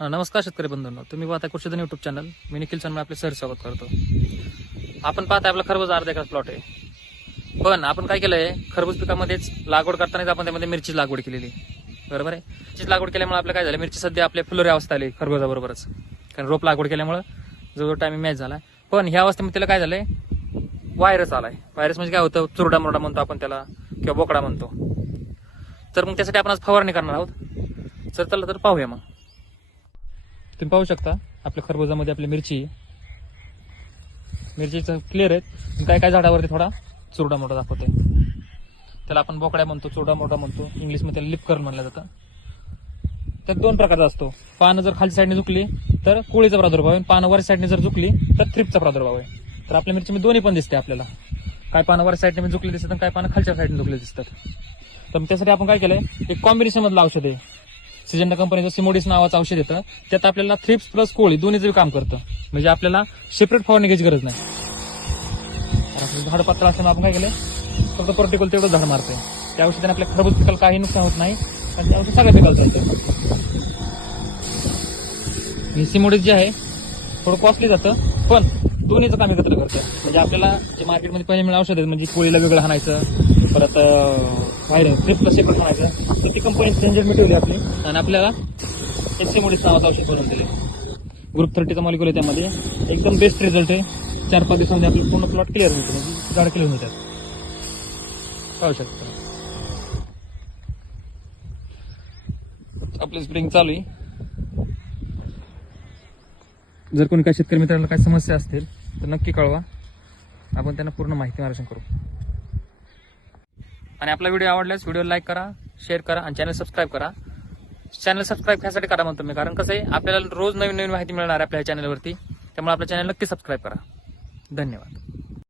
नमस्कार शेतकरी बंधूंनो. तुम्ही पाहता कृषीधन युट्यूब चॅनल मी निखिल चंद्र आपले सर स्वागत करतो. आपण पाहता आपला खरबूज अर्धा एकर प्लॉट आहे. पण आपण काय केलंय? खरबूज पिकामध्येच लागवड करतानाच आपण त्यामध्ये मिरची लागवड केलेली बरोबर आहे? मिरची लागवड केल्यामुळे आपलं काय झालं? मिरची सध्या आपल्या फुलोरी अवस्था आली खरबुजाबरोबरच. कारण रोप लागवड केल्यामुळं जवळजवळ टायमिंग मॅच झाला पण ह्या अवस्थेमध्ये त्याला काय झालंय? व्हायरस आलाय. व्हायरस म्हणजे काय होतं? चुरडा मुरडा म्हणतो आपण त्याला किंवा बोकडा म्हणतो. तर मग त्यासाठी आपण आज फवारणी करणार आहोत. तर चला तर पाहूया मग. तुम्ही पाहू शकता आपल्या खरबुजामध्ये आपली मिरची. मिरचीचं क्लिअर आहेत. पण काय काय झाडावरती थोडा चुरडा मोठा दाखवते त्याला आपण बोकड्या म्हणतो चुरडा मोठा म्हणतो. इंग्लिशमध्ये त्याला लिप करून म्हणलं जातं. तर दोन प्रकारचा असतो. पानं जर खालच्या साईडने झुकली तर कोळीचा प्रादुर्भाव आहे. पानं वरच्या साईडने जर झुकली तर थ्रिपचा प्रादुर्भाव आहे. तर आपल्या मिरचीमध्ये दोन्ही पण दिसते आपल्याला. काय पानं वर साईडने झुकली दिसतात आणि काय पानं खालच्या साईडने झुकले दिसतात. तर मग त्यासाठी आपण काय केलंय? एक कॉम्बिनेशन मधलं औषध आहे. सिजेंडा कंपनीचं सिमोडिस नावाचं औषध येतं. त्यात आपल्याला थ्रिप्स प्लस कोळी दोन्हीचं काम करतं. म्हणजे आपल्याला सेपरेट फवारणी घ्यायची गरज नाही. झाड पात्र असताना आपण काय केलं फक्त पर्टिक्युलर तेवढं झाड मारते त्या औषधाने आपल्या खरबूज पिकाला काही नुकसान होत नाही. पण त्या औषध सगळ्या पिकाला चालतं आणि सिमोडिस जे आहे थोडं कॉस्टली जातं पण दोन्हीचं काम एकत्र करतं. म्हणजे आपल्याला जे मार्केटमध्ये पहिले मिळणं औषध आहेत म्हणजे कोळीला वेगळं हाणायचं परत बाहेर ट्रिपला सेपरेट हाणायचं तर ती कंपनी चेंजर मिटवली आपली. आणि आपल्याला? एक सिमोडिस नावाचं औषध बनवून दिले. ग्रुप थर्टीचा मॉलिक्युल आहे त्यामध्ये. एकदम बेस्ट रिझल्ट आहे. चार पाच दिवसामध्ये आपलं पूर्ण प्लॉट क्लिअर होतो म्हणजे झाड क्लिअर होतात पाहू शकता आपली स्प्रिंग चालू आहे. जर कोणी काही शेतकरी मित्रांना काही समस्या असतील तर नक्की कळवा. आपण त्यांना पूर्ण माहिती मार्गदर्शन करू. आणि आपला व्हिडिओ आवडल्यास व्हिडिओ लाईक करा शेअर करा आणि चॅनल सबस्क्राईब करा. चॅनल सबस्क्राईब ह्यासाठी करा म्हणतो मी कारण कसं आहे आपल्याला रोज नवीन नवीन माहिती मिळणार आहे आपल्या चॅनलवरती त्यामुळे आपल्या चॅनल नक्की सबस्क्राईब करा. धन्यवाद.